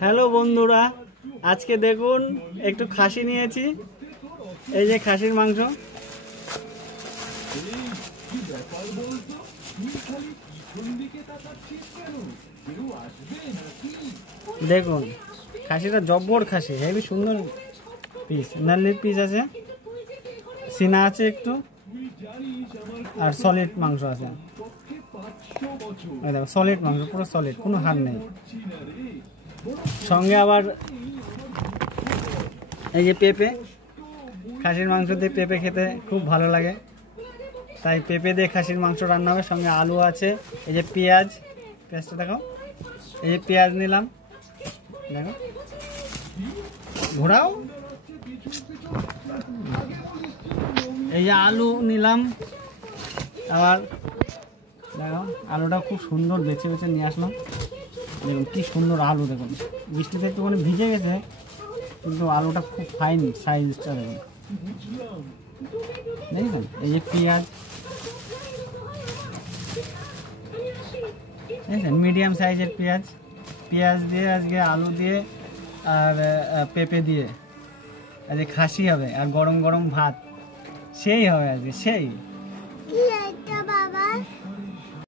Hello বন্ধুরা, আজকে দেখুন একটু খাসি নিয়েছি। এই যে খাসির মাংস। দেখুন খাসিটা জব্বর খাসি, হেবি সুন্দর পিস, নাল্লির পিস আছে, সিনা আছে একটু, আর সলিড মাংস আছে। দেখো সলিড মাংস, পুরো সলিড, কোনো হাড় নেই। সঙ্গে আবার এই যে পেঁপে, খাসির মাংস দিয়ে পেঁপে খেতে খুব ভালো লাগে, তাই পেঁপে দিয়ে খাসির মাংস রান্না হবে। সঙ্গে আলু আছে, এই যে পেঁয়াজ, পেঁয়াজটা দেখো, এই যে পেঁয়াজ নিলাম, দেখো ঘোরাও, এই যে আলু নিলাম। আবার দেখো আলুটা খুব সুন্দর বেছে বেছে নিয়ে আসলাম। দেখুন কি সুন্দর আলু, দেখুন বৃষ্টিতে একটুখানি ভিজে গেছে কিন্তু আলুটা খুব ফাইন সাইজটা দেখুন, দেখেছেন। এই যে পেঁয়াজ, দেখেছেন মিডিয়াম সাইজের পেঁয়াজ। পেঁয়াজ দিয়ে আজকে আলু দিয়ে আর পেঁপে দিয়ে আজকে খাসি হবে, আর গরম গরম ভাত সেই হবে আজকে, সেই।